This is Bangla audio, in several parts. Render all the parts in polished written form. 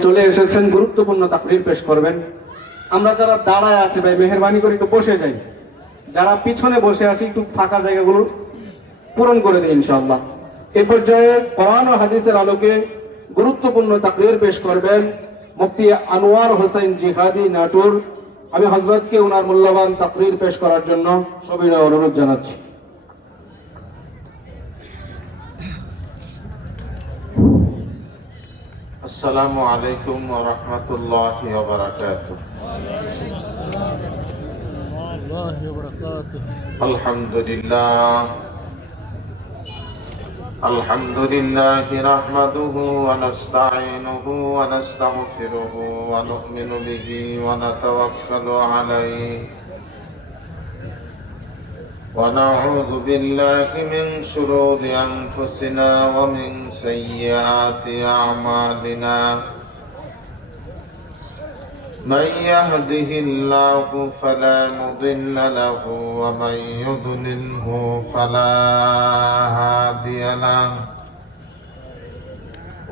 চলে এসেছেন, গুরুত্বপূর্ণ তাকরীর পেশ করবেন। আমরা যারা দাঁড়ায় আছে ভাই মেহেরবানি করে একটু বসে যাই, যারা পিছনে বসে আছি একটু ফাঁকা জায়গাগুলো পূরণ করে দিই ইনশাআল্লাহ। এই পর্যায়ে কোরআন ও হাদিসের আলোকে গুরুত্বপূর্ণ তাকরীর পেশ করবেন মুফতি আনোয়ার হোসেন জিহাদি নাটোর। আমি হযরতকে ওনার মূল্যবান তাকরীর পেশ করার জন্য সবিনয় অনুরোধ জানাচ্ছি। السلام عليكم ورحمة الله وبركاته. الحمد لله نحمده ونستعينه ونستغفره ونؤمن به ونتوكل عليه ونعوذ بالله من شرور أنفسنا ومن سيئات أعمالنا. من يهده الله فلا مضل له ومن يضلله فلا هادي له.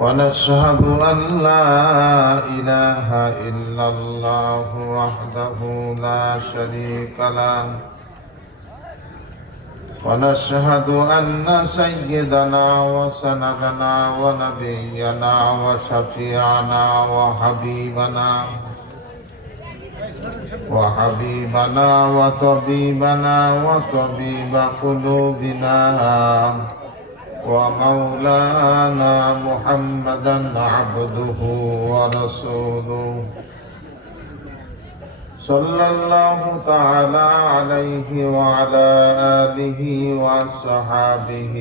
ونشهد أن لا إله إلا الله وحده لا شريك له. ونشهد أن سيدنا وسندنا ونبينا وشفيعنا وحبيبنا وطبيبنا وطبيب قلوبنا ومولانا محمدا عبده ورسوله صلى الله تعالى عليه وعلى آله وصحابه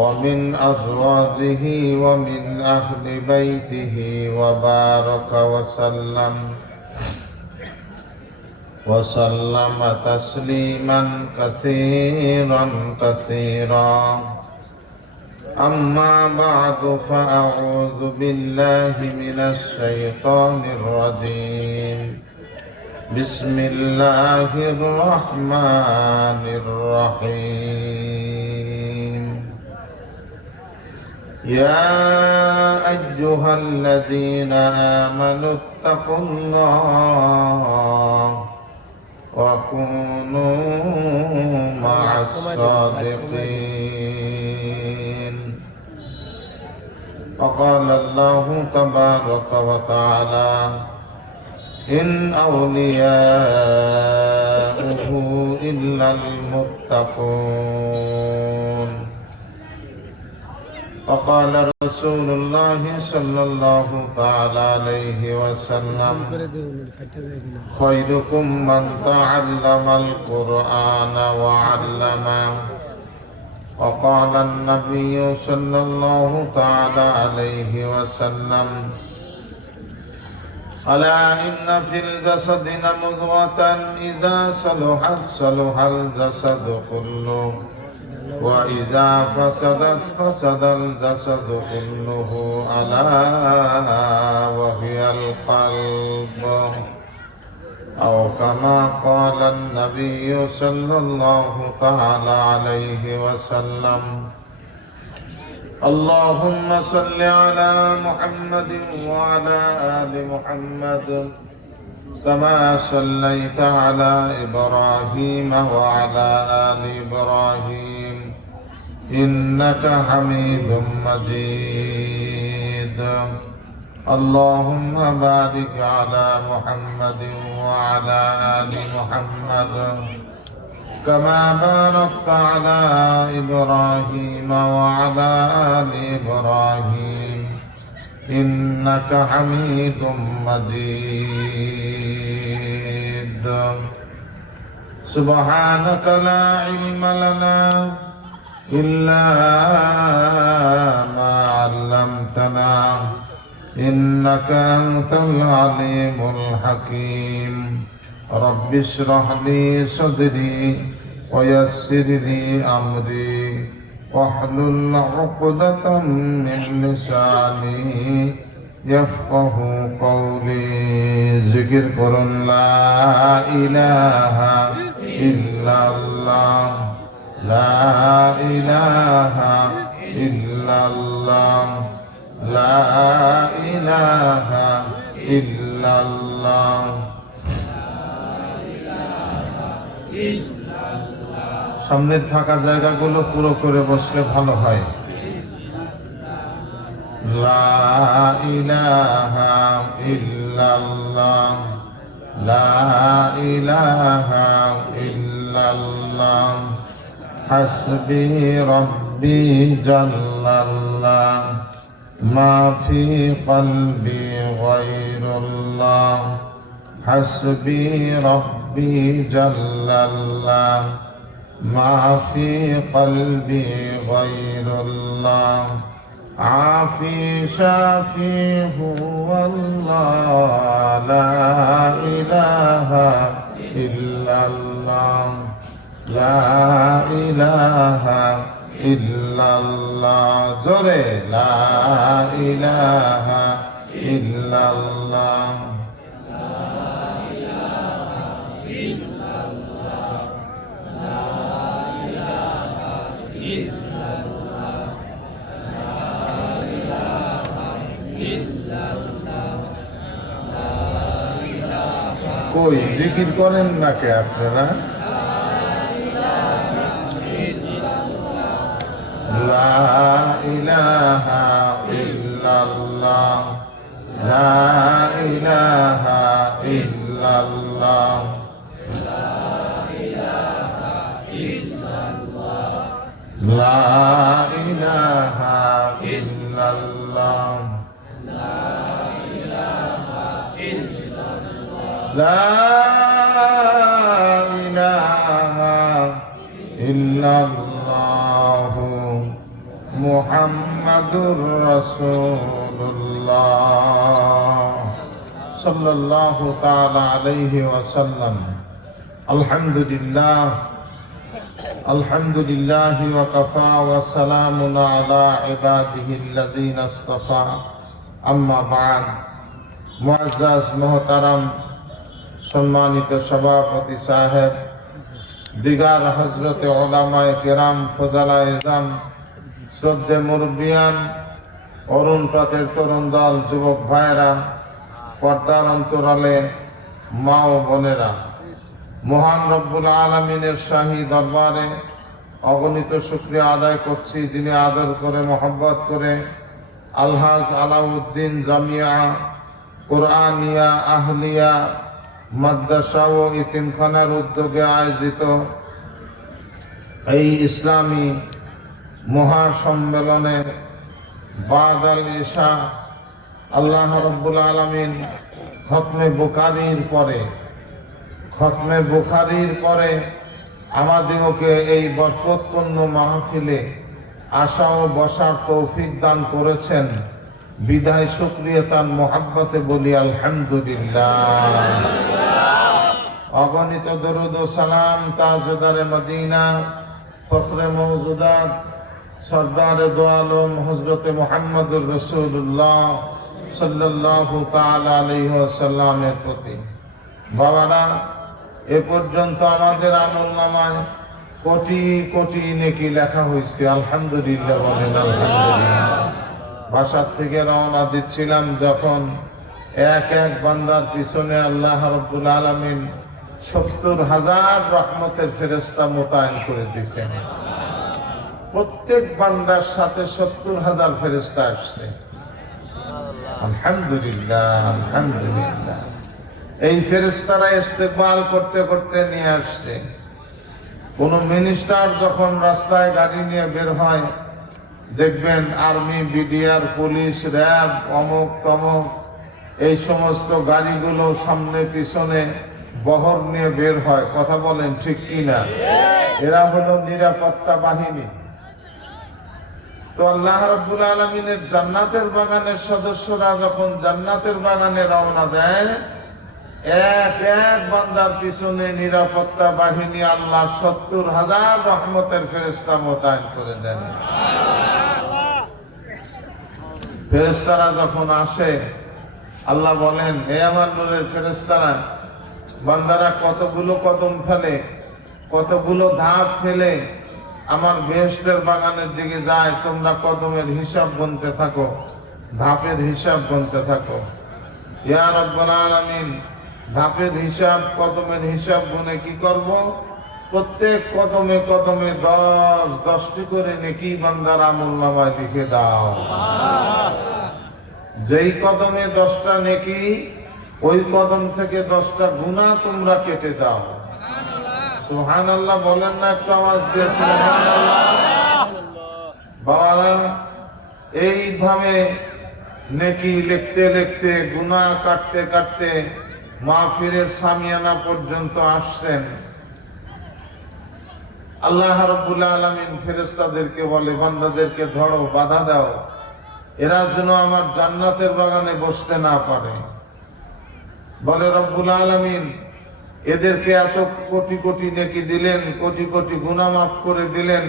ومن أزواجه ومن أهل بيته وبارك وسلم تسليما كثيرا. أما بعد فأعوذ بالله من الشيطان الرجيم. بسم الله الرحمن الرحيم. يا أيها الذين آمنوا اتقوا الله وكونوا مع الصادقين. وقال الله تبارك وتعالى إن أولياؤه إلا المتقون. وقال رسول الله صلى الله تعالى عليه وسلم خيركم من تعلم القرآن وعلمه. وقال النبي صلى الله تعالى عليه وسلم ألا إن في الجسد مضغة إذا صلحت صلح الجسد كله وإذا فسدت فسد الجسد كله ألا وهي القلب. أو كما قال النبي صلى الله تعالى عليه وسلم. اللهم صل على محمد وعلى آل محمد كما صليت على إبراهيم وعلى آل إبراهيم إنك حميد مجيد. اللهم بارك على محمد وعلى آل محمد كما باركت على إبراهيم وعلى آل إبراهيم إنك حميد مجيد. سبحانك لا علم لنا إلا ما علمتنا إنك أنت العليم الحكيم. رب اشرح لي صدري ويسر لي أمري واحلل عقدة من لساني يفقه قولي. ذكر قرن لا إله إلا الله لا إله إلا الله লা ইলাহা ইল্লাল্লাহ। সামনের ফাঁকা জায়গাগুলো পুরো করে বসলে ভালো হয়। লা ইলাহা ইল্লাল্লাহ, লা ইলাহা ইল্লাল্লাহ, হাসবি রব্বি জাল্লাল্লাহ, মা ফি কলবি গায়রুল্লাহ, হাসবি রব্বি জাল্লাল্লাহ, মা ফি কলবি গায়রুল্লাহ, আফি শাফি হুয়াল্লাহ, লা ইলাহা ইল্লাল্লাহ, লা ইলাহা ইল্লাল্লাহ। জোরে লা ইলাহা ইল্লাল্লাহ। কই জিকির করেন না কে আপনারা? লা ইলাহা ইল্লাল্লাহ, লা ইলাহা ইল্লাল্লাহ, লা ইলাহা ইল্লাল্লাহ, লা ইলাহা ইল্লাল্লাহ, মুহাম্মাদুর রাসূলুল্লাহ সাল্লাল্লাহু তাআলা আলাইহি ওয়াসাল্লাম। আলহামদুলিল্লাহ, আলহামদুলিল্লাহ ওয়া কাফা ওয়া সালামুন আলা ইবাদিহিল্লাযীনা ইসতাফা, আম্মা বা'দ। মুআজ্জাজ মুহতারাম সম্মানিত সভাপতি সাহেব, দিগার হযরতে উলামায়ে কেরাম, ফজলায়ে ইজম, শ্রদ্ধে মুরব্বিয়ান, অরুণ প্রাতের তরুণ দল, যুবক ভাইয়েরা, পর্দার অন্তরালে মা ও বোনেরা, মহান রব্বুল আলামিনের শাহী দরবারে অগণিত শুকরিয়া আদায় করছি, যিনি আদর করে মহব্বত করে আলহাজ আলাউদ্দিন জামিয়া কুরআনিয়া আহলিয়া মাদ্রাসা ও ইতিমখানার উদ্যোগে আয়োজিত এই ইসলামী মহাসম্মেলনে বাদাল ইশা আল্লাহ রব্বুল আলামিন খতমে বুখারীর পরে আমাদেরকে এই বরকতপূর্ণ মাহফিলে আসা ও বসার তৌফিক দান করেছেন। বিদায় শুকরিয়া তার মোহাব্বতে বলি আলহামদুলিল্লাহ। অগণিত দরুদ ও সালাম তাজদারে মদিনা, ফখরে মওজুদাত, সরদারে দো আলম হযরতে মুহাম্মদুর রাসূলুল্লাহ সাল্লাল্লাহু তাআলা আলাইহি ওয়াসাল্লামের প্রতি। বাবারা, এ পর্যন্ত আমাদের আমলনামায় কোটি কোটি নেকি লেখা হয়েছে। আলহামদুলিল্লাহ বলেন আলহামদুলিল্লাহ। বাসার থেকে রওনা দিচ্ছিলাম যখন এক এক বান্দার পিছনে আল্লাহ রাব্বুল আলামিন ৭০,০০০ রহমতের ফেরেশতা মোতায়েন করে দিয়েছেন। প্রত্যেক বান্দার সাথে ৭০,০০০ ফেরেশতা আসছে। আলহামদুলিল্লাহ, আলহামদুলিল্লাহ। এই ফেরেশতারা ইস্তেকবাল করতে করতে নিয়ে আসছে। কোন মিনিস্টার যখন রাস্তায় গাড়ি নিয়ে বের হয়, দেখবেন আর্মি, বিডিআর, পুলিশ, র্যাব, অমুক তমুক এই সমস্ত গাড়িগুলো সামনে পিছনে বহর নিয়ে বের হয়। কথা বলেন ঠিক কিনা? এরা হলো নিরাপত্তা বাহিনী। তো আল্লাহ রাব্বুল আলামিনের জান্নাতের বাগানের সদস্যরা যখন জান্নাতের বাগানে রওনা দেয়, এক এক বান্দার পিছনে নিরাপত্তা বাহিনী আল্লাহ ৭০,০০০ রহমতের ফেরেশতা মোতায়েন করে দেন। ফেরেশতারা যখন আসে, আল্লাহ বলেন, হে আমার নূরের ফেরেশতারা, বান্দারা কতগুলো কদম ফেলে, কতগুলো ধাপ ফেলে আমার বেহেশতের বাগানের দিকে যায়, তোমরা কদমের হিসাব গুনতে থাকো। ধাপের হিসাব গুনতে থাকো। ইয়া রাব্বুল আলামিন, ধাপের হিসাব, কদমের হিসাব গুনে কি করব? প্রত্যেক কদমে কদমে 10টি করে নেকি বান্দার আমলনামায় লিখে দাও। যেই কদমে 10টা নেকি, ওই কদম থেকে 10টা গুনাহ তোমরা কেটে দাও। সুবহানাল্লাহ বলেন না একটু আওয়াজ দিয়ে? সুবহানাল্লাহ। বাবারা, এইভাবে নেকি লিখতে লিখতে, গুনাহ কাটতে কাটতে মাহফিলের সামিয়ানা পর্যন্ত আসছেন। আল্লাহ রাব্বুল আলামিন ফেরেশতাদেরকে বলে, বান্দাদেরকে ধরো, বাধা দাও, এরা যেন আমার জান্নাতের বাগানে বসতে না পারে। বলে রব্বুল আলামিন, এদেরকে এত কোটি কোটি নেকি দিলেন, কোটি কোটি গুনাহ মাফ করে দিলেন,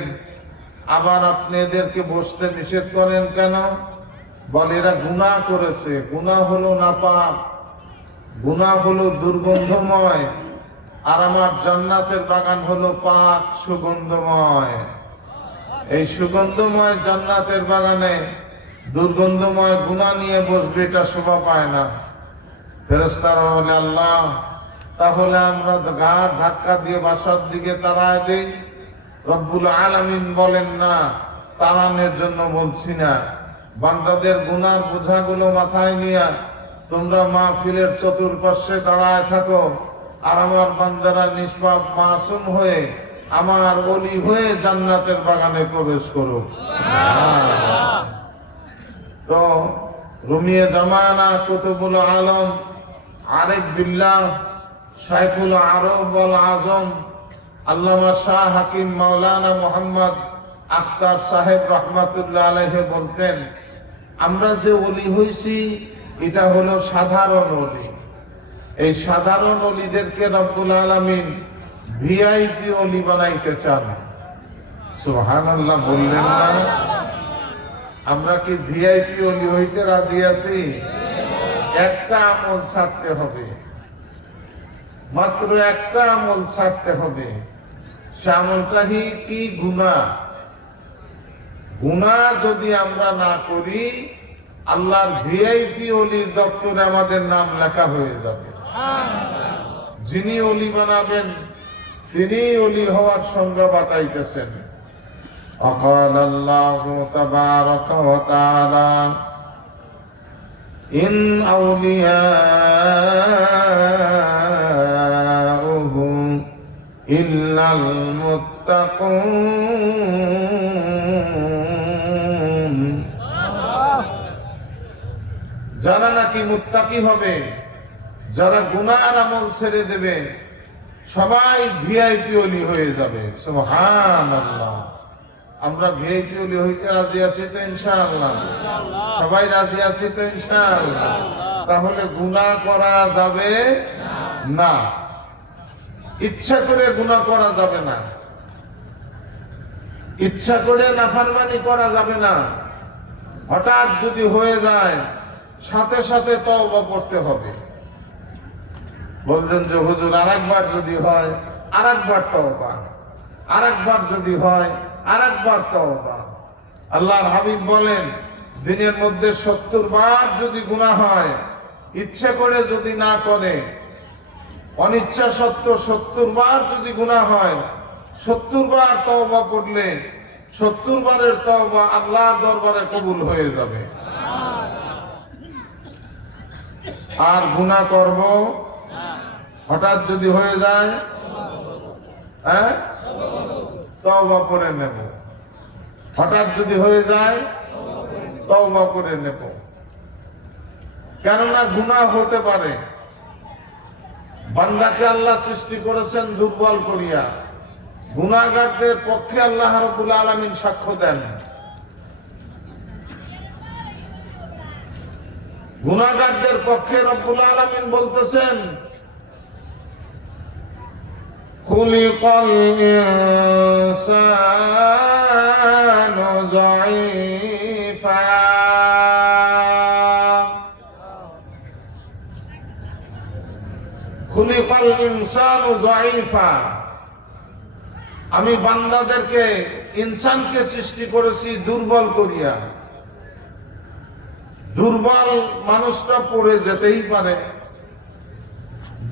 আবার আপনি এদেরকে বসতে নিষেধ করেন কেন? বলে এরা গুনাহ করেছে। গুনাহ হলো নাপাক, গুনাহ হলো দুর্গন্ধময়, আর আমার জান্নাতের বাগান হলো পাক, সুগন্ধময়। এই সুগন্ধময় জান্নাতের বাগানে দুর্গন্ধময় গুনাহ নিয়ে বসবে, এটা শোভা পায় না। ফেরেশতারা বলে, আল্লাহ, তাহলে আমরা ঘাড় ধাক্কা দিয়ে বাসার দিকে তাড়ায় দেই? রব্বুল আলামিন বলেন, না, তাড়ানোর জন্য বলছি না। বান্দাদের গুনার বোঝাগুলো মাথায় নিয়ে তোমরা মাহফিলের চতুর্পার্শ্বে দাঁড়ায় থাকো, আর আমার বান্দারা নিষ্পাপ মাসুম হয়ে, আমার ওলি হয়ে জান্নাতের বাগানে প্রবেশ করুক। তো রুমিয়ে জামানা কুতুবুল আলম আরিফ বিল্লাহ শাইখুল আরব ওয়াল আজম আল্লামা শাহ হাকিম মাওলানা মুহাম্মদ আখতার সাহেব রহমাতুল্লাহ আলাইহি বলতেন, আমরা যে ওলি হইছি এটা হলো সাধারণ ওলি। এই সাধারণ ওলিদেরকে রব্বুল আলামিন ভিআইপি ওলি বানাইতে চান। সুবহানাল্লাহ বললেন না? আমরা কি ভিআইপি ওলি হইতে রাজি আছি? একটা আমল ছাড়তে হবে, মাত্র একটা আমল ছাড়তে হবে। সে আমলটা কি? গুনাহ। গুনাহ যদি আমরা না করি, আল্লাহর ভিআইপি ওলির দপ্তরে আমাদের নাম লেখা হয়ে যাবে। যিনি ওলি বানাবেন তিনি ওলি হওয়ার সংজ্ঞা বাতাইতেছেন। وقال الله تبارك وتعالى إن أولياؤه إلا المتقون। যারা নাকি মুত্তাকি হবে, যারা গুনার আমল ছেড়ে দেবে, সবাই ভিআইপি ওলি হয়ে যাবে। সুবহানাল্লাহ। আমরা ভিআইপি ওলি হইতে রাজি আছি তো ইনশাআল্লাহ? সবাই রাজি আছি তো ইনশাআল্লাহ? তাহলে গুনাহ করা যাবে না, ইচ্ছা করে গুনাহ করা যাবে না, ইচ্ছা করে নাফরমানি করা যাবে না। হঠাৎ যদি হয়ে যায়, সাথে সাথে তওবা করতে হবে। বলছেন যে হুজুর, আরেকবার যদি হয় আরেকবার তওবা, আরেকবার যদি হয় আরেকবার তওবা। আল্লাহর হাবিব বলেন, দিনের মধ্যে 70 বার যদি গুনাহ হয়, ইচ্ছে করে যদি না করে, অনিচ্ছা সত্ত্বেও 70 বার যদি গুনাহ হয়, 70 বার তওবা করলে 70 বারের তওবা আল্লাহর দরবারে কবুল হয়ে যাবে। আর গুনাহ করব হঠাৎ যদি হয়ে যায়, তওবা করে নেব। হঠাৎ যদি হয়ে যায়, তওবা করে নেব। কেননা গুনাহ হতে পারে। বান্দাকে আল্লাহ সৃষ্টি করেছেন দুর্বল করিয়া। গুনাহগারদের পক্ষে আল্লাহ রাব্বুল আলামিন সাক্ষ্য দেন। গুনাহগারদের পক্ষে রব্বুল আলামিন বলতেছেন, খুলিকাল ইনসানু যায়ীফা। খুলিকাল ইনসানু যায়ীফা। আমি বান্দাদেরকে, ইনসানকে সৃষ্টি করেছি দুর্বল করিয়া। দুর্বল মানুষটা পড়ে যেতেই পারে,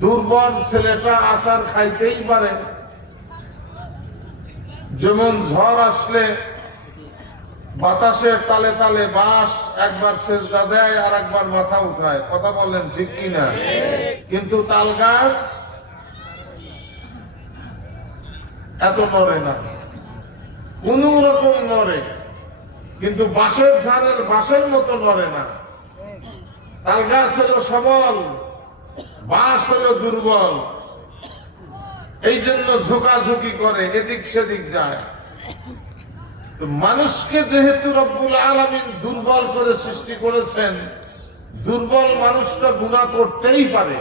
দুর্বল ছেলেটা আসার খাইতেই পারে। যেমন ঝড় আসলে বাতাসের তালে তালে বাঁশ একবার সেজদা দেয় আর একবার মাথা উঠায়, কথা বলেন ঠিক কিনা? কিন্তু তাল গাছ এত নড়ে না, কোন রকম নড়ে, কিন্তু বাঁশের ঝাড়ের বাঁশের মতো নড়ে না। তাল গাছ হলো সবল, বাঁশ হলো দুর্বল। এই জন্য ঝোঁকাঝুঁকি করে, এদিক সেদিক যায়। তো মানুষকে যেহেতু রব্বুল আলামিন দুর্বল করে সৃষ্টি করেছেন, দুর্বল মানুষটা গুনাহ করতেই পারে,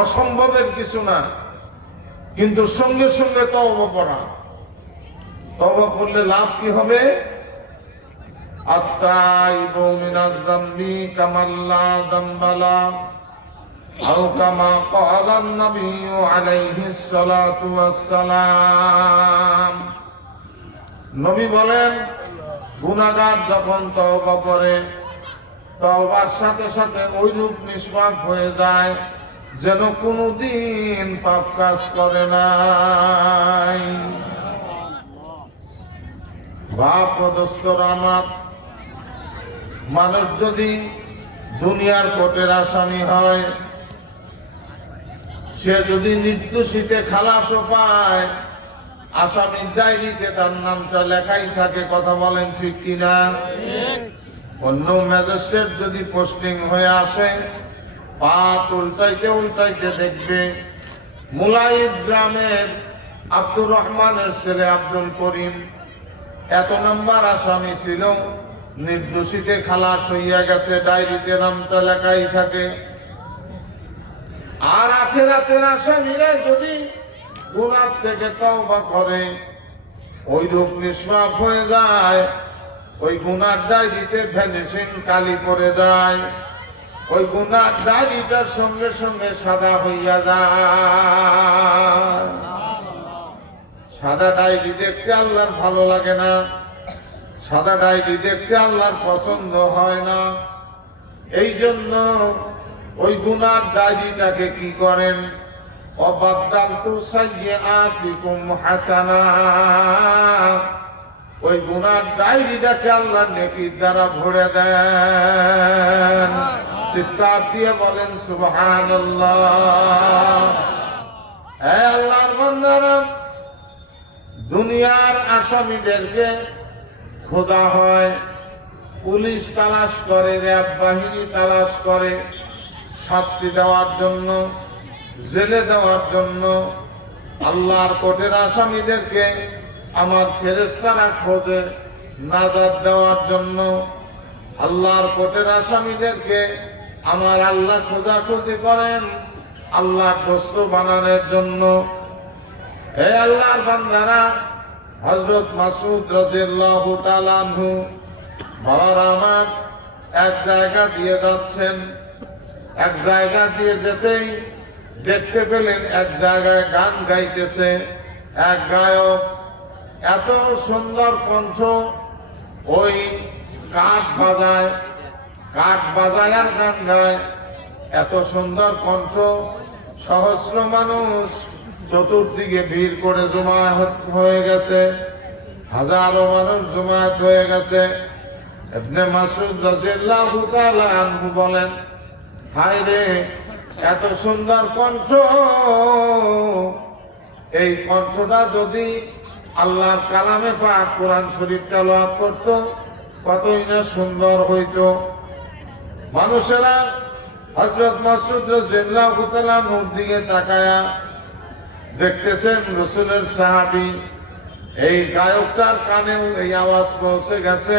অসম্ভবের কিছু না। কিন্তু সঙ্গে সঙ্গে তওবা করা, তওবা করলে লাভ কি হবে? আত্তাইবু মিনাজ যামবি কামাল্লা যামবালা আও কামা ক্বালান নবিয়্যু আলাইহিস সালাতু ওয়াস সালাম। নবী বলেন, গুনাহগার যখন তওবা করে, তওবার সাথে সাথে ওইরূপ নিষ্পাপ হয়ে যায় যেন কোনোদিন পাপ কাজ করে নাই। বাপ দোস্তর আমার, মানুষ যদি দুনিয়ার কোর্টের আসামি হয়, সে যদি নির্দোষীতে খালাসও পায়, আসামির ডায়েরিতে তার নামটা লেখাই থাকে, কথা বলেন ঠিক কিনা? অন্য ম্যাজিস্ট্রেট যদি পোস্টিং হয়ে আসে, পা উল্টাইতে উল্টাইতে দেখবে মুলাইদ গ্রামের আব্দুর রহমানের ছেলে আব্দুল করিম এত নাম্বার আসামি ছিল, নির্দোষীতে খালাস হইয়া গেছে, ডায়েরিতে নামটা লেখাই থাকে। আর আখিরাতের আসামিরা যদি গুনাহ থেকে তওবা করে, ওই লোক নিষ্পাপ হয়ে যায়, ওই গুনার ডায়েরিতে ভ্যানিশিং কালি পড়ে যায়, ওই গুনার ডায়েরিটার সঙ্গে সঙ্গে সাদা হইয়া যায়। সাদা ডায়েরি দেখতে আল্লাহর ভালো লাগে না, সাদা ডায়েরি দেখতে আল্লাহর পছন্দ হয় না। এই জন্য ওই গুনার ডায়েরিটাকে কি করেন? অবাদদালতু সাইয়্যাতিকুম হাসানাত, ওই গুনার ডায়েরিটাকে আল্লাহ নেকির দ্বারা ভরে দেন। চিৎকার দিয়ে বলেন সুবহানাল্লাহ। হে আল্লাহর বান্দারা, দুনিয়ার আসামিদেরকে খোঁজা হয়, পুলিশ তালাশ করে, র্যাব বাহিনী তালাশ করে, শাস্তি দেওয়ার জন্য, জেলে দেওয়ার জন্য। আল্লাহর কোর্টের আসামিদেরকে আমার ফেরেশতারা খোঁজে নাজাত দেওয়ার জন্য। আল্লাহর কোর্টের আসামিদেরকে আমার আল্লাহ খোঁজাখুঁজি করেন আল্লাহর দোস্ত বানানোর জন্য। হে আল্লাহর বান্দারা, হযরত মাসউদ রাদিয়াল্লাহু তাআলা আনহু বাবারা আমার এক জায়গা দিয়ে যাচ্ছেন, এক জায়গা দিয়ে যেতেই দেখতে পেলেন এক জায়গায় গান গাইতেছে এক গায়ক। এত সুন্দর কণ্ঠ, ওই কাঠ বাজায় আর গান গায়, এত সুন্দর কণ্ঠ। সহস্র মানুষ চতুর্দিকে ভিড় করে জমায়েত হয়ে গেছে, হাজারো মানুষ জমায়েত হয়ে গেছে। ইবনে মাসউদ রাদিয়াল্লাহু তাআলা আনহু বলেন, হায় রে, এত সুন্দর কণ্ঠ, এই কণ্ঠটা যদি আল্লাহর কালামে পাক কোরআন শরীফ তেলাওয়াত করত, কতই না সুন্দর হইতো। মানুষেরা হযরত মাসউদ রাদিয়াল্লাহু তাআলা আনহুর দিকে তাকায়া দেখতেছেন রাসূলের সাহাবী। এই গায়কটার কানেও এই আওয়াজ পৌঁছে গেছে।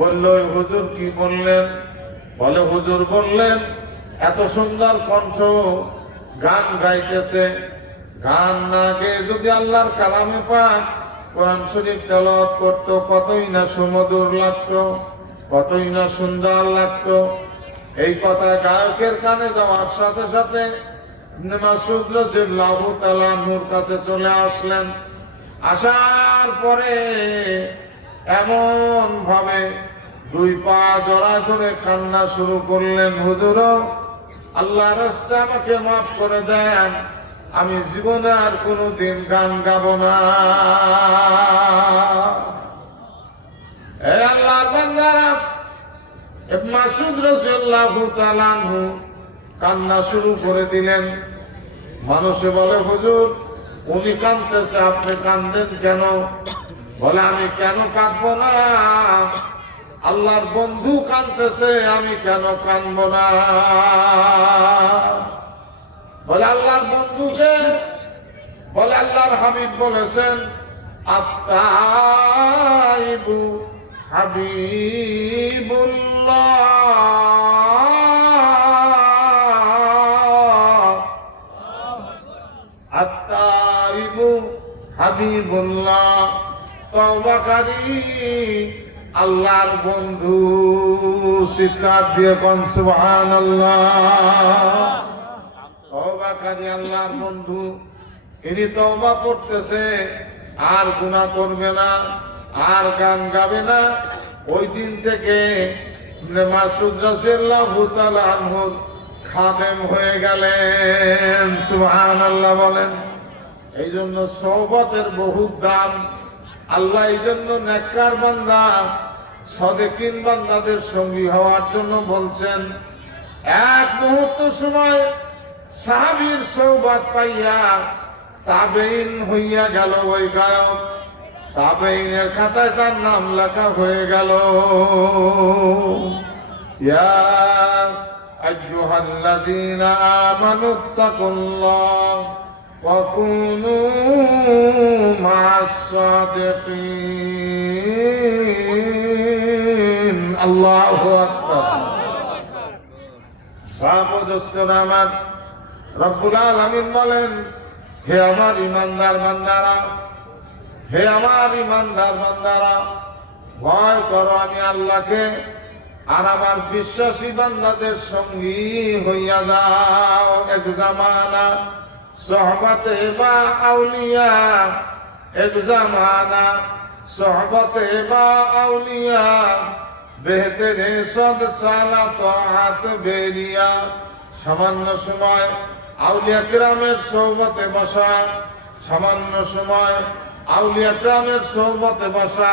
বলল, হুজুর কি বললেন? বলে, হুজুর বললেন এত সুন্দর কণ্ঠ, গান গাইতেছে, গান না গেয়ে যদি আল্লাহর কালামে পাক কোরআন শরীফ তেলাওয়াত করত, কতই না সুমধুর লাগতো, কতই না সুন্দর লাগতো। এই কথা গায়কের কানে যাওয়ার সাথে সাথে ইবনে মাসউদ রাদিয়াল্লাহু তাআলা আনহুর কাছে চলে আসলেন। আসার পরে এমন ভাবে দুই পা জড়ায় ধরে কান্না শুরু করলেন, হুজুর আল্লাহ রাস্তায় আমাকে মাফ করে দেন, আমি জীবনে আর কোনোদিন গান গাবো না। এই আল্লাহর বান্দারা, ইবনে মাসউদ রাদিয়াল্লাহু তাআলা আনহু কান্না শুরু করে দিলেন। মানুষে বলে, হুজুর উনি কাঁদতেছে, আপনি কাঁদেন কেন? বলে, আমি কেন কাঁদবো না, আল্লাহর বন্ধু কাঁদতেছে, আমি কেন কাঁদবো না? বলে, আল্লাহর বন্ধুকে? বলে, আল্লাহর হাবিব বলেছেন, আত্তাইবু হাবিবুল্লাহ, আত্তাইবু হাবিবুল্লাহ, তওবাকারী আল্লাহর বন্ধু। চিৎকার দিয়ে কোন সুবহানাল্লাহ। তওবাকারী আল্লাহর বন্ধু, ইনি তওবা করতেছে, আর গুনাহ করবে না, আর গান গাবে না। ওই দিন থেকে ইবনে মাসউদ রাদিয়াল্লাহু তাআলা আনহু খাদেম হয়ে গেলেন। সুবহানাল্লাহ বলেন। এই জন্য সোহবতের বহু দাম। আল্লাহ এই জন্য নেককার বান্দা, সাদেকিন বান্দাদের সঙ্গী হওয়ার জন্য বলছেন। এক মুহূর্ত সময় সাহাবীর সোহবত পাইয়া তাবেঈন হইয়া গেল ওই গায়ক। তাবেঈনের খাতায় তার নাম লেখা হয়ে গেল। ইয়া আইয়ুহাল্লাযীনা আমানুত্তাকুল্লাহ ওয়া কুনু মা'আস সাদিকিন। আল্লাহু আকবার। আমার রব্বুল আলামিন বলেন, হে আমার ইমানদার বান্দারা, হে আমার ইমানদার বান্দারা, ভয় করো আমি আল্লাহকে, আর আমার বিশ্বাসী বান্দাদের সঙ্গী হইয়া যাও। এক জামানা সোহবতে বা আউলিয়া, এক জামানা সোহবতে বা আউলিয়া, বেহতরে সদ সালা তাআত বেরিয়া। সামান্য সময় আউলিয়া কিরামের সোহবতে বসা, সামান্য সময় আউলিয়া কিরামের সোহবতে বসা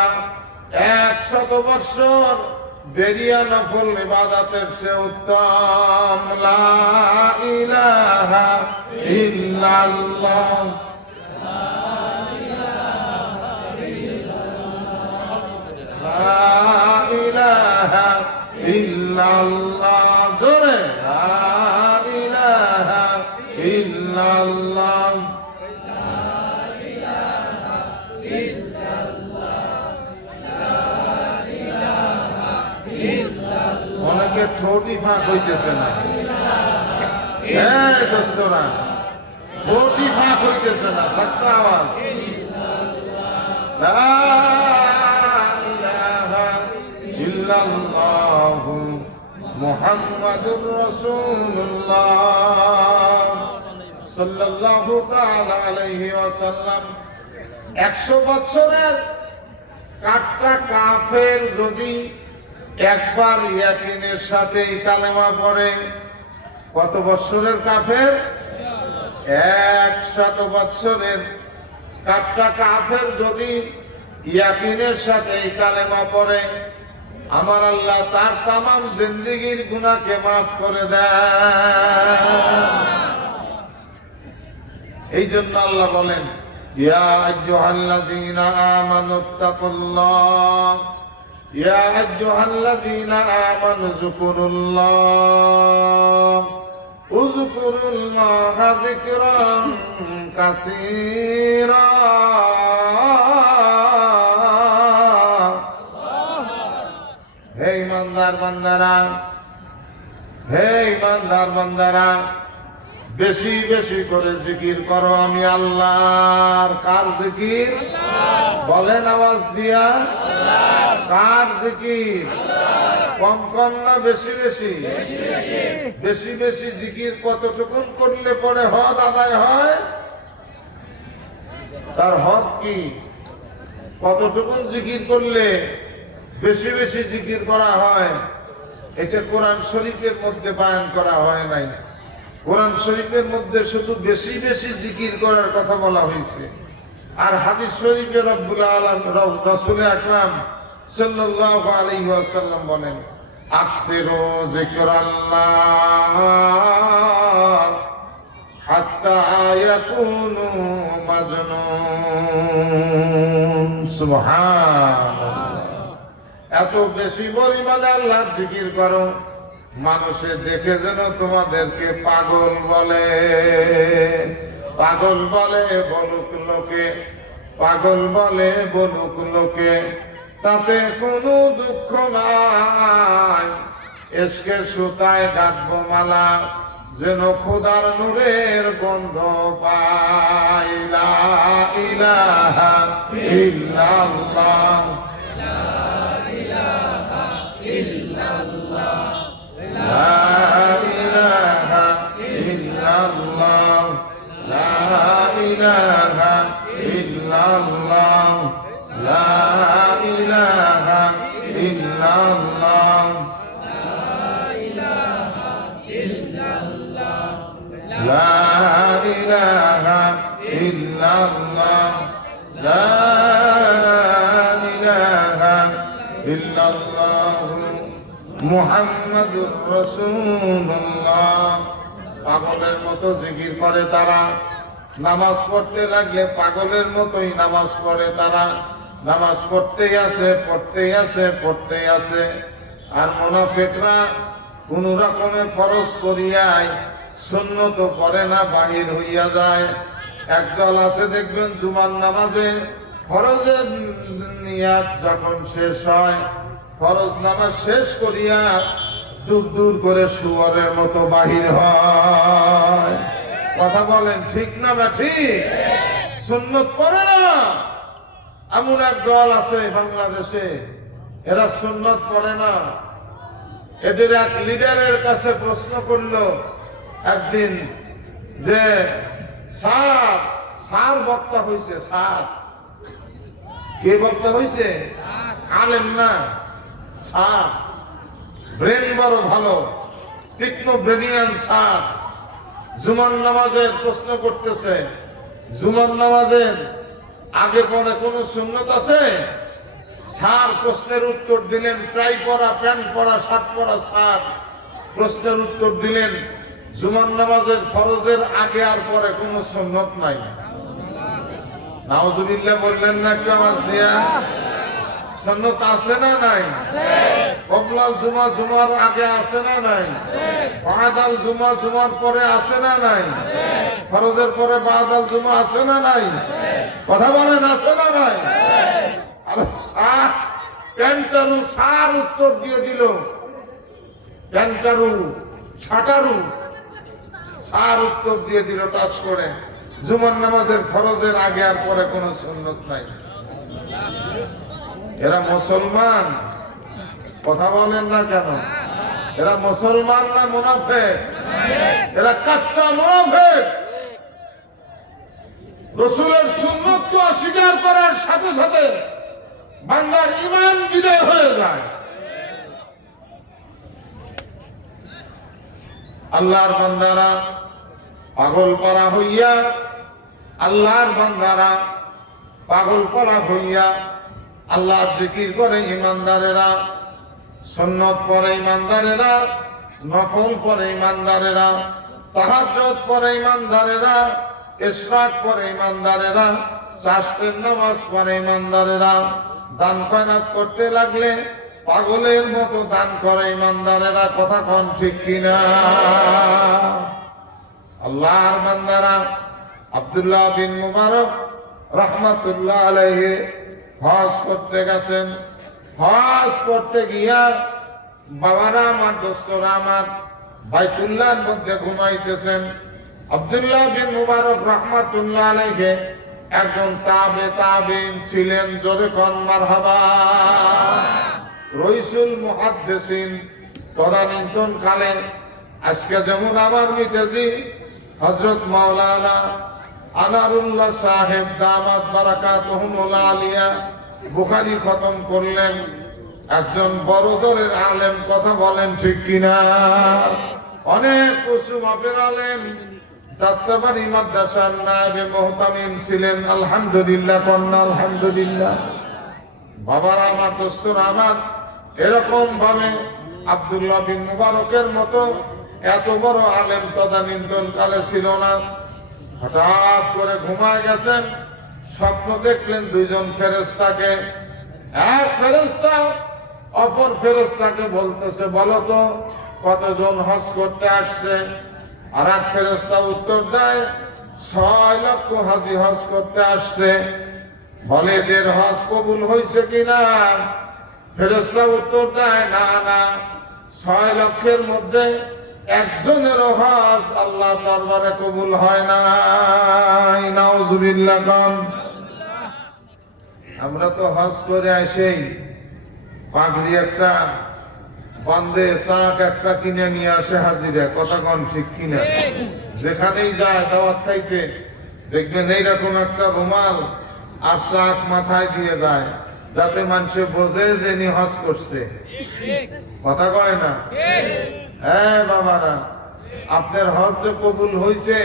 100 বছর বেরিয়া নফল ইবাদতের সে উত্তম। লা ইলাহা ইল্লাল্লাহ, লা ইলাহা ইল্লাল্লাহ, জোরে লা ইলাহা ইল্লাল্লাহ। অনেকে ঠোঁটই ফাঁক হইতেছে না। হ্যাঁ দোস্তরা, ঠোঁটই ফাঁক হইতেছে না, সত্য আওয়াজ। লা ইলাহা ইল্লাল্লাহু মুহাম্মাদুর রাসূলুল্লাহ সাল্লাল্লাহু তাআলা আলাইহি ওয়াসাল্লাম। 100 বছরের কাটটা কাফের যদি একবার ইয়াকিনের সাথে এই কালেমা পড়ে, কত বছরের কাফের? 100 বছরের কাটটা কাফের যদি ইয়াকিনের সাথে এই কালেমা পড়ে, আমার আল্লাহ তার তামাম জিন্দেগীর গুনাহকে মাফ করে দেয়। এই জন্য আল্লাহ বলেন, ইয়া আইয়ুহাল্লাযীনা আমানুত্তাকুল্লাহ, ইয়া আইয়ুহাল্লাযীনা আমানু যকুরুল্লাহ উযকুরুল্লাহা যিকরান কাসীরা। হে ইমানদার বান্দারা, হে ইমানদার বান্দারা, বেশি বেশি করে জিকির করো আমি আল্লাহর। কার জিকির? বলেন আওয়াজ দিয়া। কার জিকির? কম কম না বেশি বেশি? বেশি বেশি জিকির কতটুকুন করলে পরে হদ আদায় হয়? তার হদ কি? কতটুকুন জিকির করলে বেশি বেশি জিকির করা হয়, এটা কোরআন শরীফের মধ্যে বয়ান করা হয় নাই। কোরআন শরীফের মধ্যে শুধু বেশি বেশি জিকির করার কথা বলা হয়েছে। আর হাদিস শরীফে রব্বুল আলামিন রাসূল আকরাম সাল্লাল্লাহু আলাইহি ওয়াসাল্লাম বলেন, আকসিরু যিকরাল্লাহ হাত্তা ইয়াকুনু মাজনুন। সুবহানাল্লাহ। এত বেশি পরিমাণে আল্লাহর জিকির করো, মানুষে দেখে যেন তোমাদেরকে পাগল বলে। পাগল বলে বলুক লোকে, পাগল বলে বলুক লোকে, তাতে কোনো দুঃখ নাই। এসকে সুতায় গাঁথবো মালা, যেন খোদার নূরের গন্ধ পাই। লা ইলাহা ইল্লাল্লাহ, লা ইলাহা ইল্লাল্লাহ, লা ইলাহা ইল্লাল্লাহ, লা ইলাহা ইল্লাল্লাহ, লা ইলাহা ইল্লাল্লাহ, লা ইলাহা ইল্লাল্লাহ, মুহাম্মাদুর রাসূলুল্লাহ। পাগলের মতো জিকির করে তারা, নামাজ পড়তে লাগলে পাগলের মতোই নামাজ পড়ে তারা। নামাজ পড়তেই আছে, পড়তেই আছে, পড়তেই আছে। আর মুনাফিকরা কোন রকমে ফরজ করিয়াই সুন্নত পড়ে না, বাহির হইয়া যায়। একদল আছে দেখবেন জুমার নামাজে ফরজের নিয়াত যখন শেষ হয়, ফরজ নামাজ শেষ করিয়া দূর দূর করে শুয়োরের মতো বাহির হয়। কথা বলেন ঠিক না বা ঠিক? সুন্নত পড়ে না। এমন এক দল আছে বাংলাদেশে, এরা সুন্নত পড়ে না। এদের এক লিডারের কাছে প্রশ্ন করলো একদিন যে সার বক্তা হয়েছে, সার কে বক্তা হয়েছে? আলেম না, সার। ব্রেন বড় ভালো, তীক্ষ্ণ ব্রেনিয়ান সার। জুমার নামাজের প্রশ্ন করতেছে, জুমার নামাজের আগে পরে কোন সুন্নত আছে? সার প্রশ্নের উত্তর দিলেন, ট্রাই পরা, প্যান্ট পরা, শার্ট পরা সার প্রশ্নের উত্তর দিলেন, জুমার নামাজের ফরজের আগে আর পরে কোন সুন্নত নাই। নাউজুবিল্লাহ বললেন না একটু আওয়াজ দিয়া? সুন্নত আছে না নাই? কবলাল জুমা জুমার আগে আছে না নাই? বাদাল জুমা জুমার পরে আছে না নাই? ফরজের পরে বাদাল জুমা আছে না নাই? কথা বলেন আছে না নাই? আর সার প্যান্টারু সার উত্তর দিয়ে দিল, প্যান্টারু ছাটারু সার উত্তর দিয়ে দিল টাচ করে, জুমার নামাজের ফরজের আগে আর পরে কোন সুন্নত নাই। এরা মুসলমান? কথা বলেন না কেন? এরা মুসলমান না মুনাফিক? এরা কাট্টা মুনাফিক। রাসূলের সুন্নতকে অস্বীকার করার সাথে সাথে বান্দার ঈমান বিদায় হয়ে যায়। আল্লাহর বান্দারা পাগল পরা হইয়া, আল্লাহর বান্দারা পাগল পরা হইয়া আল্লাহর জিকির করে ইমানদারেরা, সুন্নত পড়ে ইমানদারেরা, নফল পড়ে ইমানদারেরা, তাহাজ্জুদ পড়ে ইমানদারেরা, ইশরাক পড়ে ইমানদারেরা, চাশতের নামাজ পড়ে ইমানদারেরা, দান খয়রাত করতে লাগলে পাগলের মতো দান করে ইমানদারেরা। কথা কোন ঠিক কিনা? আল্লাহর বান্দারা আব্দুল্লাহ বিন মুবারক রাহমাতুল্লাহ আলাইহি হজ করতে গেছেন। হজ করতে গিয়া বাবারা আমার, দোস্তরা আমার বাইতুল্লাহর মধ্যে ঘুমাইতেছেন। আব্দুল্লাহ বিন মুবারক রাহমাতুল্লাহ আলাইহি একজন তাবেঈন ছিলেন। জোরে কোন মারহাবা। রইসুল মুহাদ্দিসিন তদানীন্তন কালে, আজকে যেমন আমার মিতেজি হযরত মাওলানা আনারুল্লাহ সাহেব দামাত বারাকাতুহুমুল আলিয়া বুখারী খতম করলেন, একজন বড় দরের আলেম, কথা বলেন ঠিক কিনা? অনেক উঁচু মাপের আলেম, যাত্রাবাড়ি মাদ্রাসার নায়েবে মুহতামিম ছিলেন। আলহামদুলিল্লাহ, কন্যা আলহামদুলিল্লাহ। বাবারা আমার, দোস্তরা আমার, এরকম ভাবে আব্দুল্লাহ বিন মুবারকের মতো এত বড় আলেম তদানীন্তন কালে ছিল না। হঠাৎ করে ঘুমায় গেছেন, স্বপ্ন দেখলেন দুইজন ফেরেশতাকে। এক ফেরেশতা অপর ফেরেশতাকে বলতেছে, বলো তো কতজন হজ করতে আসছে? আর এক ফেরেশতা উত্তর দেয়, 6 লক্ষ হাজি হজ করতে আসছে। বলে, এদের হজ কবুল হয়েছে কিনা? ফেরেশতা উত্তর দেয়, না না, 6 লক্ষের মধ্যে একজনেরও হজ আল্লাহ দরবারে কবুল হয় নাই। নাউজুবিল্লাহ কান। আমরা তো হজ করে আসেই পাগড়ি একটা বান্ধে, শাক একটা কিনে নিয়ে আসে হাজিরা, কথা কন ঠিক কিনা? যেখানেই যায় দাওয়াত খাইতে দেখবেন এইরকম একটা রুমাল আর শাক মাথায় দিয়ে যায়, যাতে মানুষে বোঝে যে নি হজ করছে। কথা কয় না? হ্যাঁ বাবারা, আপনার হজ যে কবুল হয়েছে,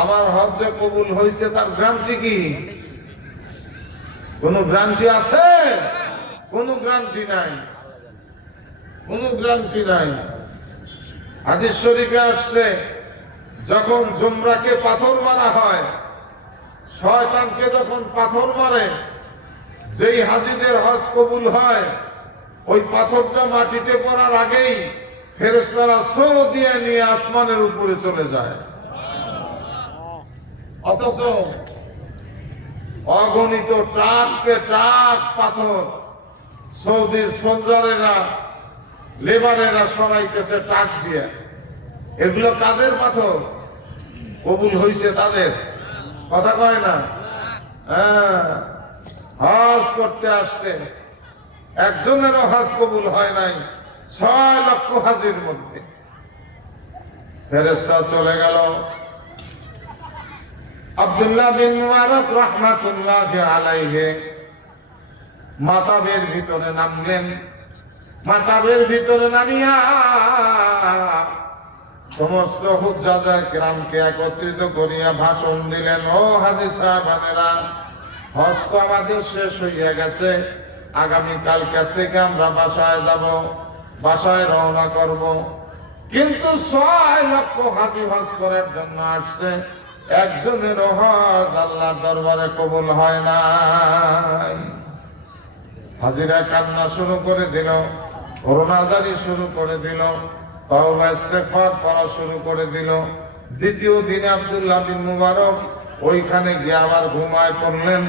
আমার হজ যে কবুল হয়েছে, তার গ্যারান্টি কি? কোন গ্যারান্টি আছে? কোন গ্যারান্টি নাই, কোন গ্যারান্টি নাই। হাদিস শরীফে আসছে, যখন জুমরাকে পাথর মারা হয়, শয়তানকে যখন পাথর মারে, যেই হাজিদের হজ কবুল হয়, ওই পাথরটা মাটিতে পড়ার আগেই ফেরেশতারা ছো দিয়ে নিয়ে আসমানের উপরে চলে যায়। অথচ অগণিত ট্রাককে ট্রাক পাথর সৌদির সোলজারেরা, লেবারেরা সরাইতেছে ট্রাক দিয়ে। এগুলো কাদের পাথর? কবুল হইছে তাদের, কথা কয় না? হ্যাঁ, হজ করতে আসছে, একজনেরও হজ কবুল হয় নাই 6 লক্ষ হাজির মধ্যে। ফেরেশতা চলে গেল। আব্দুল্লাহ বিন মুবারক রাহমাতুল্লাহি আলাইহি মাতাবের ভিতরে নামলেন। মাতাবের ভিতরে নামিয়া সমস্ত হুজ্জাজে কিরামকে একত্রিত করিয়া ভাষণ দিলেন, ও হাজী সাহেবানেরা, হজ তো আমাদের শেষ হইয়া গেছে, আগামী কালকে থেকে আমরা বাসায় যাব, বাসায় রওনা করব। কিন্তু 6 লক্ষ হাজি হজ করার জন্য আসছে, একজনের হজ আল্লাহর দরবারে কবুল হয় নাই। হাজিরা কান্না শুরু করে দিল, রোনাজারি শুরু করে দিল, তওবা ইস্তেগফার পড়া শুরু করে দিল। দ্বিতীয় দিনে আব্দুল্লাহ বিন মুবারক ওইখানে গিয়ে আবার ঘুমায় পড়লেন।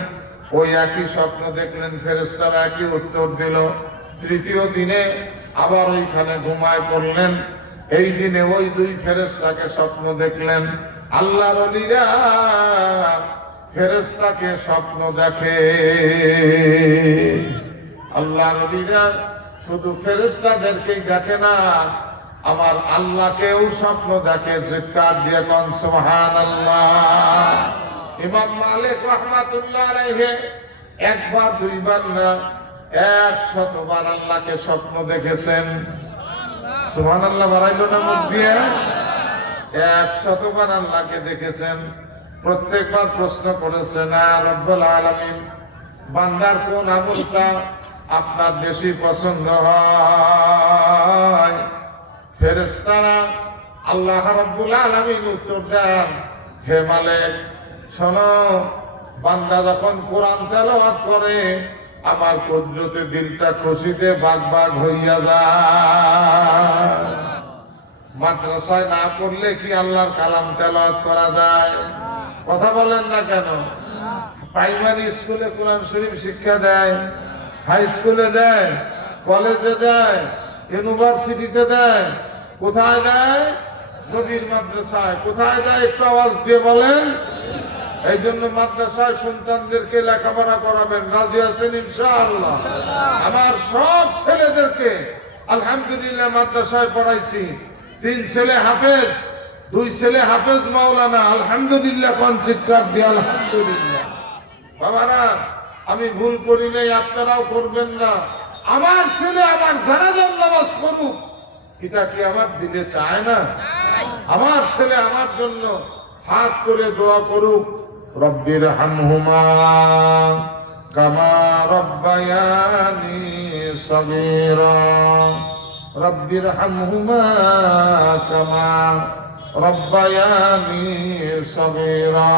ওই একই স্বপ্ন দেখলেন, ফেরেশতারা একই উত্তর দিল। তৃতীয় দিনে আবার ওইখানে ঘুমায় পড়লেন। এই দিনে ওই 2 ফেরেশতাকে স্বপ্ন দেখলেন। আল্লাহর ওলিরা ফেরেশতাকে স্বপ্ন দেখে। আল্লাহর ওলিরা শুধু ফেরেশতাদেরকেই দেখে না, আমার আল্লাহকেও স্বপ্ন দেখে। চিৎকার দিয়ে কোন সুবহানাল্লাহ। ইমাম মালিক রাহমাতুল্লাহ আলাইহি একবার দুইবার না 100 বার আল্লাহকে স্বপ্ন দেখেছেন। সুবহানাল্লাহ বাড়াইলো না মুখ দিয়ে? 100 বার আল্লাহকে দেখেছেন। প্রত্যেকবার প্রশ্ন করেছেন, রব্বুল আলামিন, বান্দার কোন আমলটা আপনার বেশি পছন্দ হয়? ফেরেশতারা আল্লাহ রাব্বুল আলামিন উত্তর দেন, হে মালিক, শোনো, বান্দা যখন কোরআন তেলাওয়াত করে, আমার কুদরতে দিলটা খুশিতে বাগ বাগ হইয়া যায়। মাদ্রাসায় না পড়লে কি আল্লাহর কালাম তেলাওয়াত করা যায়? কথা বলেন না কেন? প্রাইমারি স্কুলে কোরআন শরীফ শিক্ষা দেয়, হাই স্কুলে দেয়, কলেজে দেয়, ইউনিভার্সিটিতে দেয়। কোথায় দেয়? নবীর মাদ্রাসায়। কোথায় দেয়? একটু আওয়াজ দিয়ে বলেন। এই জন্য মাদ্রাসায় সন্তানদেরকে লেখাপড়া করাবেন, রাজি আছেন ইনশাআল্লাহ? আমার সব ছেলেদেরকে আলহামদুলিল্লাহ মাদ্রাসায় পড়াইছি। 3 ছেলে হাফেজ, 2 ছেলে হাফেজ মাওলানা। আলহামদুলিল্লাহ কোন চিৎকার দিয়ে আলহামদুলিল্লাহ। বাবারা, আমি ভুল করি নাই, আপনারাও করবেন না। আমার ছেলে আমার জানাজার নামাজ পড়ুক, এটা কি আমার দিলে চায় না? আমার ছেলে আমার জন্য হাত করে দোয়া করুক, রব্বির হামহুমা কামা রব্বায়ানি সগীরা, রব্বির হামহুমা কামা রব্বায়ানি সগীরা।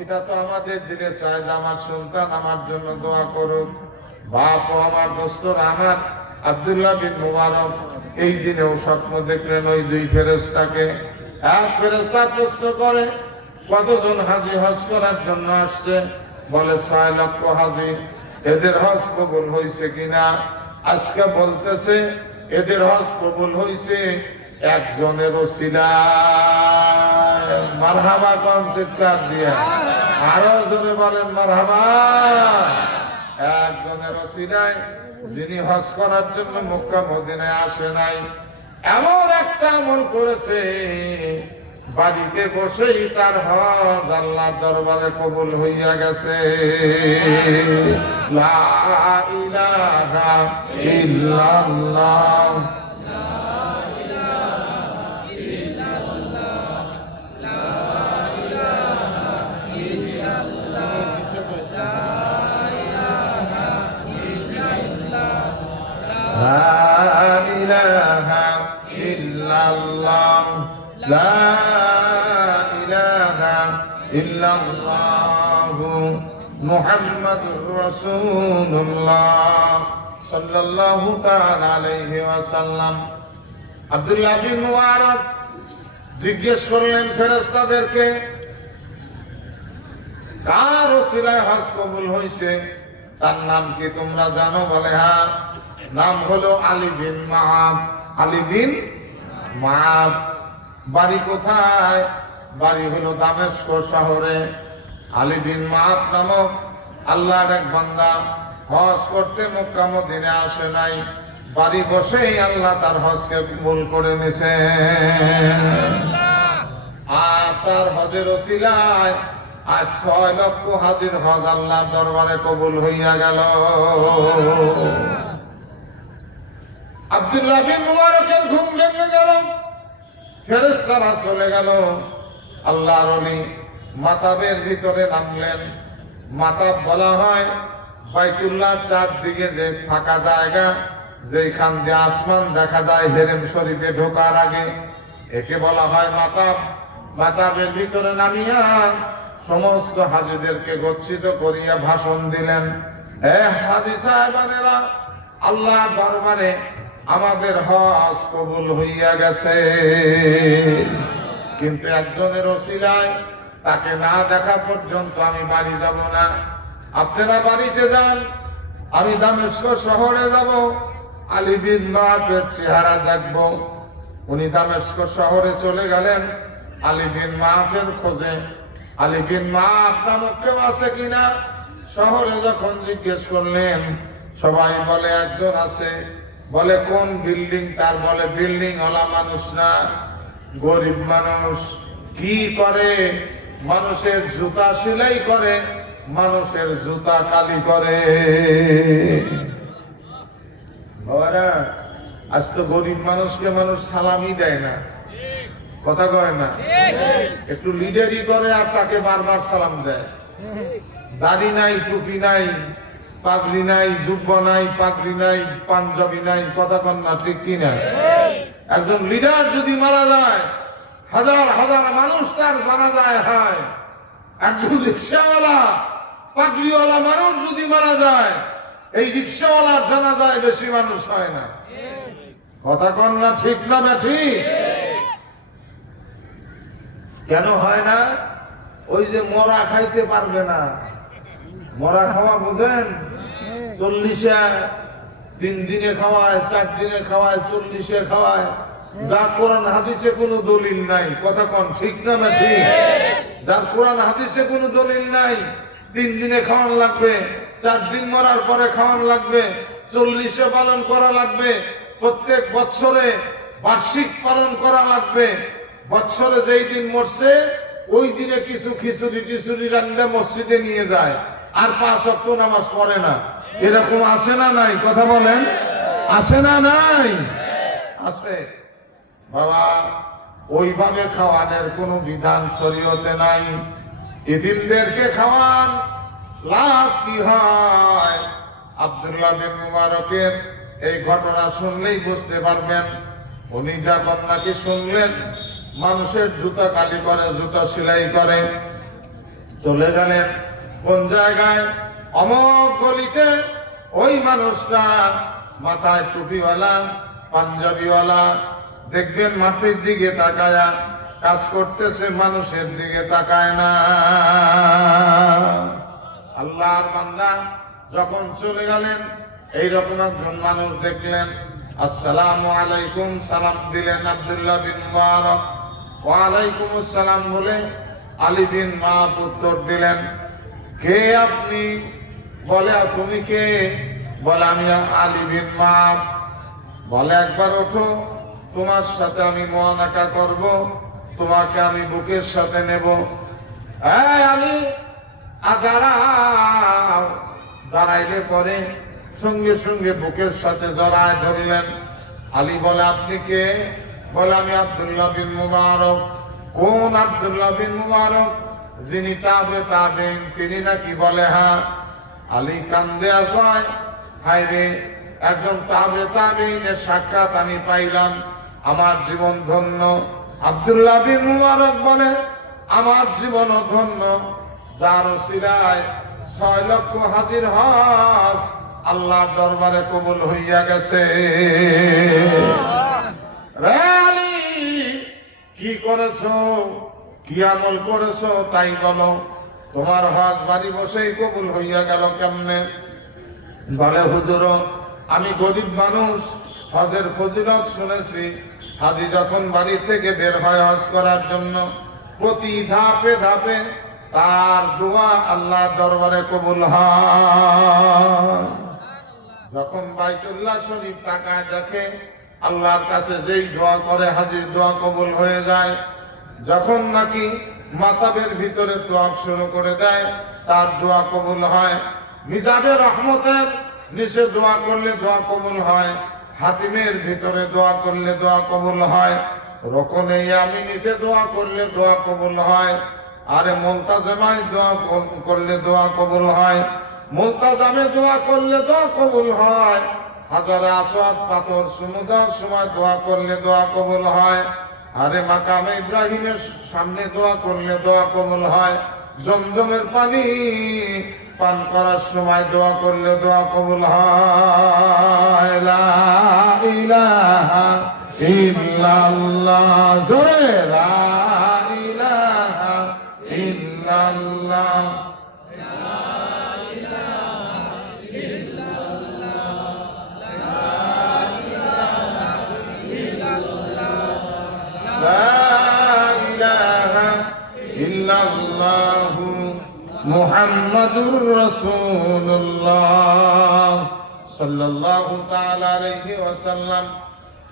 এটা তো আমাদের দিলে চায় যে আমার সন্তান আমার জন্য দোয়া করুক। বাপ ও আমার দোস্তরা, আমার আব্দুল্লাহ বিন মুবারক এই দিনেও স্বপ্ন দেখলেন ওই দুই ফেরেশতাকে। এক ফেরেশতা প্রশ্ন করে, কতজন হাজী হজ করার জন্য আসছে? বলে 6 লক্ষ হাজী। এদের হজ কবুল হয়েছে কিনা? আজকে বলতেছে এদের হজ কবুল হয়েছে একজনের ওসিলায়। মারহাবা কোন চিৎকার দিয়ে, আরো জোরে বলেন মারহাবা। একজনের ওসিলায়, যিনি হজ করার জন্য মক্কা মদিনায় আসে নাই, এমন একটা আমল করেছে বাড়িতে বসেই তার হজ আল্লাহর দরবারে কবুল হইয়া গেছে। লা ইলাহা ইল্লাল্লাহ। لا إله إلا الله لا إله إلا الله محمد رسول الله صلى الله تعالى عليه وسلم। আব্দুল্লাহ বিন মুবারক জিজ্ঞেস করলেন ফেরেশতাদেরকে, কার ওসিলায় হজ কবুল হয়েছে? তার নাম কি তোমরা জানো? বলে হ্যাঁ, নাম হলো আলী বিন মাআব। আলী বিন মাআব। বাড়ি কোথায়? বাড়ি হলো দামেস্ক শহরে। আলী বিন মাআব নামক আল্লাহর এক বান্দা হজ করতে মক্কা মদিনা আসে নাই, বাড়ি বসেই আল্লাহ তার হজকে কবুল করে নিছে। আর তার হজের ওসিলায় আজ 6 লক্ষ হাজির হজ আল্লাহর দরবারে কবুল হইয়া গেল। আব্দুল্লাহ বিন মুবারকের ঘুম ভেঙে গেল, ফেরেশতারা চলে গেল। আল্লাহর ওলি মাতাবের ভিতরে নামলেন। মাতাব বলা হয় বাইতুল্লাহর চারদিকে যে ফাঁকা জায়গা, যেখান দিয়ে আসমান দেখা যায় হেরেম শরীফে ঢোকার আগে, একে বলা হয় মাতাব। মাতাবের ভিতরে নামিয়া সমস্ত হাজীদেরকে গচ্ছিত করিয়া ভাষণ দিলেন, হে হাজী সাহেবানেরা, আল্লাহর দরবারে আমাদের হজ কবুল হইয়া গেছে, কিন্তু একজনের ওসিলায় তাকে না দেখা পর্যন্ত আমি বাড়ি যাব না। আপনারা বাড়িতে যান, আমি দামেস্ক শহরে যাব, আলী বিন মাআবের চেহারা দেখব। উনি দামেস্ক শহরে চলে গেলেন আলী বিন মাআবের খোঁজে। আলী বিন মাআব নামক কেউ আছে কিনা শহরে যখন জিজ্ঞেস করলেন, সবাই বলে একজন আছে। বলে কোন বিল্ডিং? তার বলে বিল্ডিং ওলা মানুষ না, গরিব মানুষ। কি করে? মানুষের জুতা সেলাই করে, মানুষের জুতা কালি করে। বাবারা, আজ তো গরিব মানুষকে মানুষ সালামি দেয় না, কথা কয় না, একটু লিডারি করে আর তাকে বারবার সালাম দেয়। দাড়ি নাই, টুপি নাই, পাগড়ি নাই, জুব্বা নাই, পাগড়ি নাই, পাঞ্জাবি নাই, কথা কন না, ঠিক কিনা? একজন লিডার যদি মারা যায়, হাজার হাজার মানুষ তার জানাজায় হয়। একজন রিক্সাওয়ালা, পাগড়িওয়ালা মানুষ যদি মারা যায়, এই রিক্সাওয়ালার জানাজায় বেশি মানুষ হয় না, কথা কন না, ঠিক না ঠিক? কেন হয় না? ওই যে মরা খাইতে পারবে না, মরা খাওয়া বোঝেন? 40-এ 3 দিনে খাওয়ায়, 4 দিনে খাওয়ায়, 40-এ খাওয়ায়, যা কোরআন হাদিসে কোনো দলিল নাই, কথা কন, ঠিক না ঠিক? যার কোরআন হাদিসে কোনো দলিল নাই, 3 দিনে খাওয়ান লাগবে, 4 দিন মরার পরে খাওয়ান লাগবে, 40-এ পালন করা লাগবে, প্রত্যেক বছরে বার্ষিক পালন করা লাগবে। বছরে যেই দিন মরছে ওই দিনে কিছু খিচুড়ি টিচুড়ি রান্না মসজিদে নিয়ে যায়, আর 5 ওয়াক্ত নামাজ পড়ে না, এরকম আছে না নাই? কথা বলেন, আছে না নাই? আছে বাবা। ওইভাবে খাওয়ানোর কোনো বিধান শরীয়তে নাই। এতিমদেরকে খাওয়ান, লাভ কি হয়? আব্দুল্লাহ বিন মুবারকের এই ঘটনা শুনলেই বুঝতে পারবেন। উনি যখন নাকি শুনলেন মানুষের জুতা কালি করে, জুতা সেলাই করে, চলে গেলেন কোন জায়গায়? অমক গলিতে ওই মানুষটা মাথায় টুপিওয়ালা, পাঞ্জাবিওয়ালা, দেখবেন মাটির দিকে তাকায়া কাজ করতেছে, মানুষের দিকে তাকায় না। আল্লাহর বান্দা যখন চলে গেলেন, এইরকম একজন মানুষ দেখলেন, আসসালামু আলাইকুম, সালাম দিলেন আব্দুল্লাহ বিন মুবারক। ওয়ালাইকুম আসসালাম বলে আলী বিন মাহব উত্তর দিলেন, কে আপনি? বলে, তুমি কে? বলে, আমি আলী বিন মাহব। বলে, একবার ওঠো, তোমার সাথে আমি মুআনাকা করব, তোমাকে আমি বুকের সাথে নেব। এই আলী, দাঁড়াও। দাঁড়াইলে পরে সঙ্গে সঙ্গে বুকের সাথে জড়ায় ধরলেন। আলী বলে, আপনি কে? বলে, আমি আব্দুল্লাহ বিন মুবারক। কোন আব্দুল্লাহ বিন মুবারক? যিনি তাবেঈন, তিনি নাকি? বলে, হ্যাঁ। আলী কান্দে আর কয়, হায় রে, একজন তাবেঈনের সাক্ষাৎ আমি পাইলাম, আমার জীবন ধন্য। আব্দুল্লাহ বিন মুবারক বলে, আমার জীবনও ধন্য, যার ওসিলায় 6 লক্ষ হাজির হজ আল্লাহর দরবারে কবুল হইয়া গেছে। রে আলী, কি করেছো? কি আমল করেছো তাই বলো। তোমার হজ বাড়ি বসেই কবুল হইয়া গেল কেমনে? বলে, হুজুর, আমি গরিব মানুষ, হজের ফজিলত শুনেছি। হাজি যখন বাড়ি থেকে বের হয় হজ করার জন্য, প্রতি ধাপে ধাপে তার দোয়া আল্লাহ দরবারে কবুল হয়। যখন বাইতুল্লাহ শরীফ তাকায় দেখে, আল্লাহর কাছে যেই দোয়া করে হাজির দোয়া কবুল হয়ে যায়। যখন নাকি মাতাবের ভিতরে দোয়া শুরু করে দেয়, তার দোয়া কবুল হয়। মিজাবের রহমতের নিচে দোয়া করলে দোয়া কবুল হয়। হাতিমের ভিতরে দোয়া করলে দোয়া কবুল হয়। রকনে ইয়ামিনীতে দোয়া করলে দোয়া কবুল হয়। আরে মুলতাজামায় দোয়া করলে দোয়া কবুল হয়। মুলতাজামে দোয়া করলে দোয়া কবুল হয়। হাজারে আসওয়াদ পাথর সুমুদার সময় দোয়া করলে দোয়া কবুল হয়। আরে মাকামে ইব্রাহিমের সামনে দোয়া করলে দোয়া কবুল হয়। জমজমের পানি পান করার সময় দোয়া করলে দোয়া কবুল হয়। লা ইলাহা ইল্লাল্লাহ, জোরে লা ইলাহা ইল্লাল্লাহ। মুহাম্মাদুর রাসূলুল্লাহ সাল্লাল্লাহু তাআলা আলাইহি ওয়াসাল্লাম।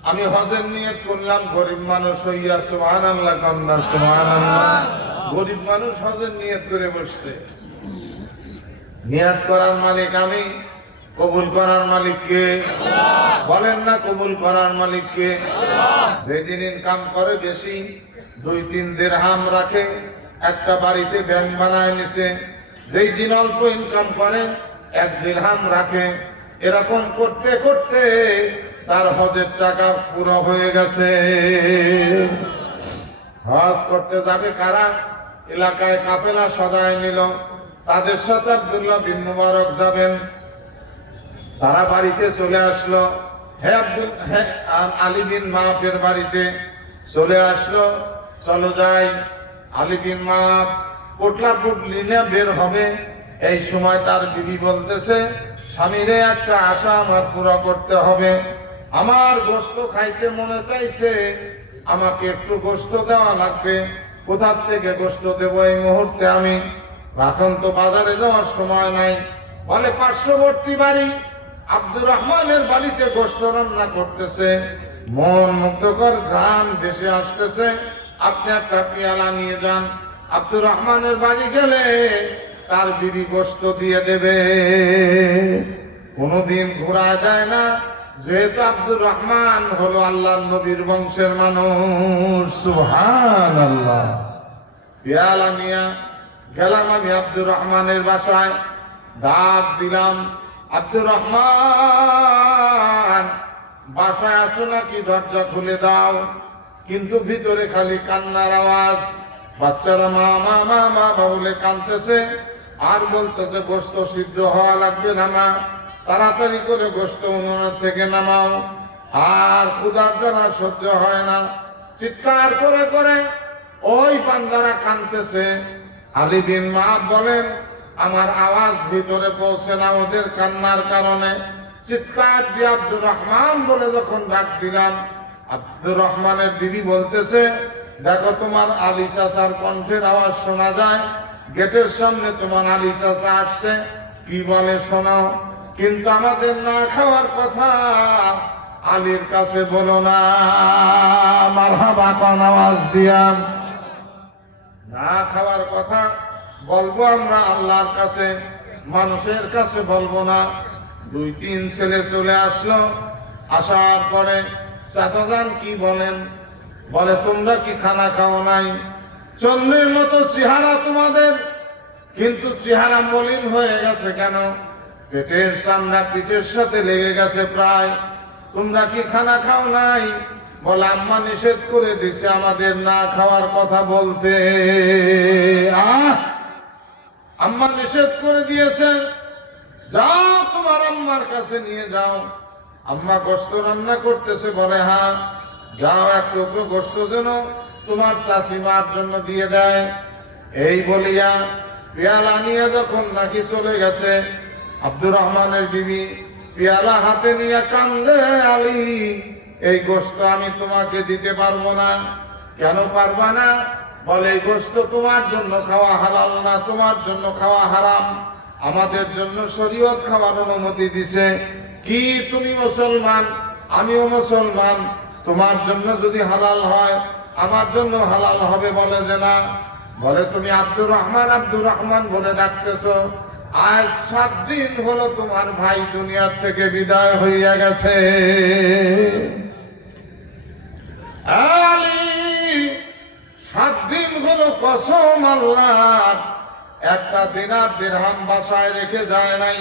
আমি হজের নিয়ত করলাম, গরিব মানুষ হইয়া, সুবহানাল্লাহ কান্না, সুবহানাল্লাহ। গরিব মানুষ হজের নিয়ত করে বসছে। নিয়ত করার মালিক আমি, কবুল করার মালিক কে? বলেন না, কবুল করার মালিক কে? যেদিন ইনকাম করে বেশি, 2-3 দিরহাম রাখে, একটা বাড়িতে ব্যাংক বানায় নিছে। যেই দিন অল্প ইনকাম করে 1 দিরহাম রাখে। এরকম করতে করতে তার হজের টাকা পুরো হয়ে গেছে। হজ করতে যাবে কারা? এলাকায় কাফেলা সাজায় নিল, তাদের সাথে আব্দুল্লাহ বিন মুবারক যাবেন। তারা বাড়িতে চলে আসলো। আলী বিন মাহবের বাড়িতে চলে আসলো। চলো যাই। আলী বিন মাহব পোটলা পুটলি নিয়ে বের হবে। এই সময় তার বিবি বলতেছে, স্বামীরে একটা আশা আমার পুরো করতে হবে। আমার গোশত খাইতে মনে চাইছে, আমাকে একটু গোশত দেওয়া লাগবে। কোথা থেকে গোশত দেব এই মুহূর্তে আমি? এখন তো বাজারে যাওয়ার সময় নাই। বলে, পার্শ্ববর্তী বাড়ি আব্দুর রহমানের বাড়িতে গোশত রান্না করতেছে, মন মুগ্ধকর ঘ্রাণ ভেসে আসতেছে, আপনি একটা পেয়ালা নিয়ে যান। আব্দুর রহমানের বাড়ি গেলে তার বিবি গোশত দিয়ে দেবে। কোনদিন ঘোরা যায় না, যেহেতু আব্দুর রহমান হলো আল্লাহর নবীর বংশের মানুষ। সুবহানাল্লাহ। পেয়ালা নিয়া গেলাম আমি আব্দুর রহমানের বাসায়, ডাক দিলাম, আব্দুর রহমান বাসায় আসো নাকি, দরজা খুলে দাও। কিন্তু ভিতরে খালি কান্নার আওয়াজ। বাচ্চারা মা মা মা মা বলে কাঁদতেছে আর বলতেছে গোশত সিদ্ধ হওয়া লাগবে না মা, তাড়াতাড়ি করে গোশত উনুনের থেকে নামাও, আর ক্ষুধার জ্বালা সহ্য হয় না। চিৎকার করে করে ওই বান্দারা কাঁদতেছে। আলী বিন মাআব বলেন, আমার আওয়াজ ভিতরে পৌঁছে না ওদের কান্নার কারণে। চিৎকার দিয়ে আব্দুর রহমান বলে যখন ডাক দিলাম, আব্দুর রহমানের বিবি বলতেছে, দেখো তোমার আলী চাচার কণ্ঠের আওয়াজ শোনা যায়, গেটের সামনে তোমার আলী চাচা আসছে, কি বলে শোনাও। কিন্তু আমাদের না খাওয়ার কথা আলীর কাছে বলো না। মারহাবা কোন আওয়াজ দিয়াম। না খাওয়ার কথা বলবো আমরা আল্লাহর কাছে, মানুষের কাছে বলবো না। 2-3 ছেলে চলে আসলো। আসার পরে চাচাজান কি বলেন, বলে তোমরা কি খানা খাও নাই? চন্দ্রের মতো চেহারা তোমাদের, কিন্তু চেহারা মলিন হয়ে গেছে কেন? পেটের চামড়া পিঠের সাথে লেগে গেছে প্রায়। তোমরা কি খানা খাও নাই? বলে আম্মা নিষেধ করে দিছে আমাদের না খাওয়ার কথা বলতে। আম্মা নিষেধ করে দিয়েছে, যাও তোমার আম্মার কাছে নিয়ে যাও। আম্মা গোশত রান্না করতেছে, বলে হ্যাঁ যাও, এক টুকরো গোশত যেন তোমার শাশুড়িমার জন্য দিয়ে দেয়। এই বলিয়া পেয়ালা নিয়ে যখন নাকি চলে গেছে, আব্দুর রহমানের বিবি পেয়ালা হাতে নিয়ে কান্দে, আলী এই গোশত আমি তোমাকে দিতে পারবো না। কেন পারবা না? বলে এই গোশত তোমার জন্য খাওয়া হালাল না, তোমার জন্য খাওয়া হারাম। আমাদের জন্য শরীয়ত খাওয়ার অনুমতি দিছে। কি তুমি মুসলমান, আমিও মুসলমান, তোমার জন্য যদি হালাল হয় আমার জন্য হালাল হবে? বলে যে না। বলে তুমি আব্দুর রহমান বলে ডাকতেছো, আজ 7 দিন হলো তোমার ভাই দুনিয়ার থেকে বিদায় হইয়া গেছে। আলী 7 দিন হলো কসম আল্লাহর, একটা দিনার দিরহাম বাসায় রেখে যায় নাই।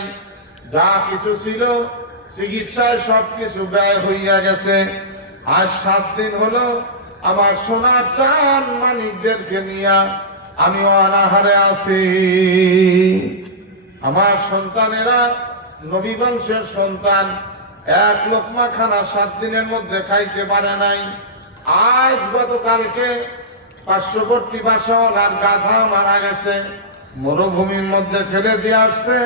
যা কিছু ছিল চিকিৎসায় সবকিছু ব্যয় হইয়া গেছে। আজ 7 দিন হলো আমার সোনার চান মানিকদেরকে নিয়া আমি অনাহারে আছি। আমার সন্তানেরা নবী বংশের সন্তান, এক লোকমা খানা 7 দিনের মধ্যে খাইতে পারে নাই। আজ গতকালকে পার্শ্ববর্তী বাসাওয়ালার গাধা মারা গেছে, মরুভূমির মধ্যে ফেলে দিয়ে আসছে।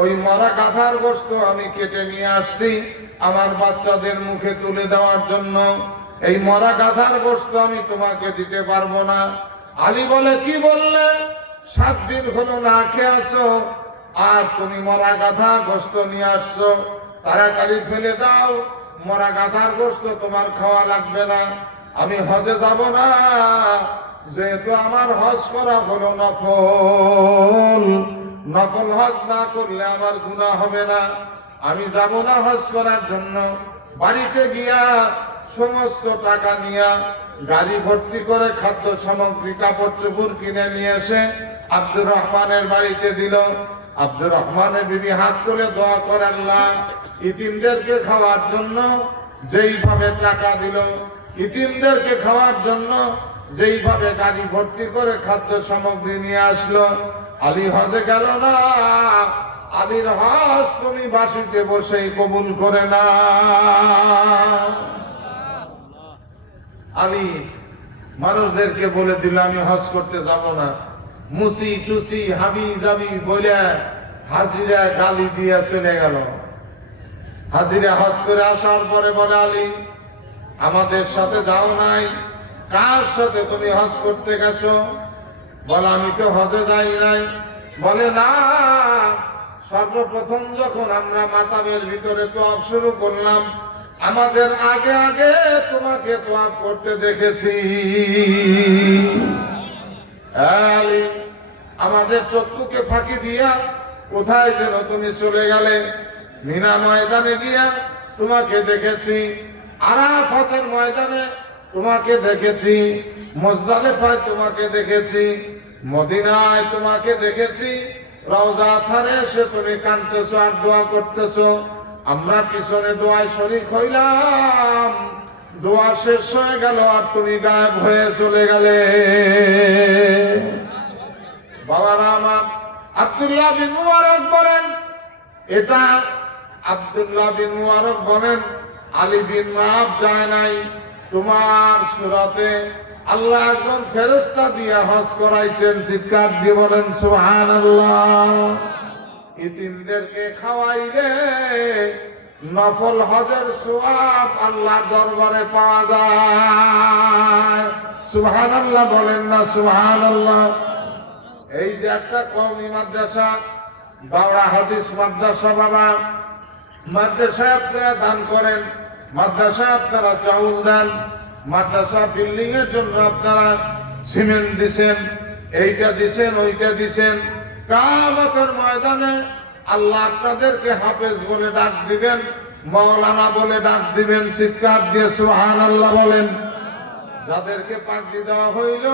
ওই মরা গাধার গোশত আমি কেটে নিয়ে আসছি আমার বাচ্চাদের মুখে তুলে দেওয়ার জন্য। এই মরা গাধার গোশত আমি তোমাকে দিতে পারবো না। আলী বলে, কি বললে? 7 দিন হলো না খেয়ে আসো, আর তুমি মরা গাধার গোশত নিয়ে আসছো? তাড়াতাড়ি ফেলে দাও, মরা গাধার গোশত তোমার খাওয়া লাগবে না। আমি হজে যাব না, যেহেতু আমার হজ করা হলো নফল। নফল হজ না করলে আমার গুনাহ হবে না। আমি যাব না হজ করার জন্য। বাড়িতে গিয়া সমস্ত টাকা নিয়া গাড়ি ভর্তি করে খাদ্য সামগ্রী কাপড় চোপড় কিনে নিয়ে এসে আব্দুর রহমানের বাড়িতে দিল। আব্দুর রহমানের বিবি হাত তুলে দোয়া করেন, আল্লাহ ইতিমদেরকে খাওয়ার জন্য যেইভাবে টাকা দিল, ইতিমদেরকে খাওয়ার জন্য যেইভাবে গাড়ি ভর্তি করে খাদ্য সামগ্রী নিয়ে আসলো, আলী হজে গেল না। আলীর হজ তুমি বাসিতে বসেই কবুল করে না। আলী মানুষদেরকে বলে দিল আমি হজ করতে যাব না। মুসি টুসি হাবি জাবি বলে হাজিরা গালি দিয়ে চলে গেল। হাজিরা হজ করে আসার পরে বলে, আলী আমাদের সাথে যাও নাই, কার সাথে তুমি হজ করতে গেছো? বলে আমি তো হজে যাই নাই। বলে না, সর্বপ্রথম যখন আমরা মাতাবের ভিতরে তোয়াব শুরু করলাম, আমাদের আগে আগে তোমাকে তোয়াব করতে দেখেছি। আলী আমাদের চক্ষুকে ফাঁকি দিয়া কোথায় যেন তুমি চলে গেলে। মিনা ময়দানে গিয়া তোমাকে দেখেছি, আরাফাতের ময়দানে তোমাকে দেখেছি, মুজদালিফায় তোমাকে দেখেছি, মদিনায় তোমাকে দেখেছি। রওজা থানে এসে তুমি কাঁদতেছো আর দোয়া করতেছো। আমরা পিছনে দোয়ায় শরীক হইলাম, দোয়া শেষ হয়ে গেল আর তুমি গায়েব হয়ে চলে গেলে। বাবারা আমার, আব্দুল্লাহ বিন মুবারক বলেন, এটা আব্দুল্লাহ বিন মুবারক বলেন, আলী বিন মাহাব যায় নাই, তোমার সুরাতে আল্লাহ একজন ফেরেশতা দিয়ে হজ করাইছেন। চিৎকার দিয়ে বলেন সুবহানাল্লাহ। ইতিমদেরকে খাওয়াইলে নফল হজের সওয়াব আল্লাহর দরবারে পাওয়া যায়। সুবহানাল্লাহ বলেন না সুবহানাল্লাহ। এই যে একটা কওমি মাদ্রাসা, বাংলা হাদিস মাদ্রাসা, বাবা মাদ্রাসায় আপনারা দান করেন, মাদ্রাসায় আপনারা চাউল দেন, মাদ্রাসা বিল্ডিং এর জন্য আপনারা সিমেন্ট দিছেন, এইটা দিছেন ওইটা দিছেন। কিয়ামতের ময়দানে আল্লাহ আপনাদেরকে হাফেজ বলে ডাক দিবেন, মাওলানা বলে ডাক দিবেন। চিৎকার দিয়ে সুবহানাল্লাহ বলেন। যাদেরকে পাগড়ি দেওয়া হইল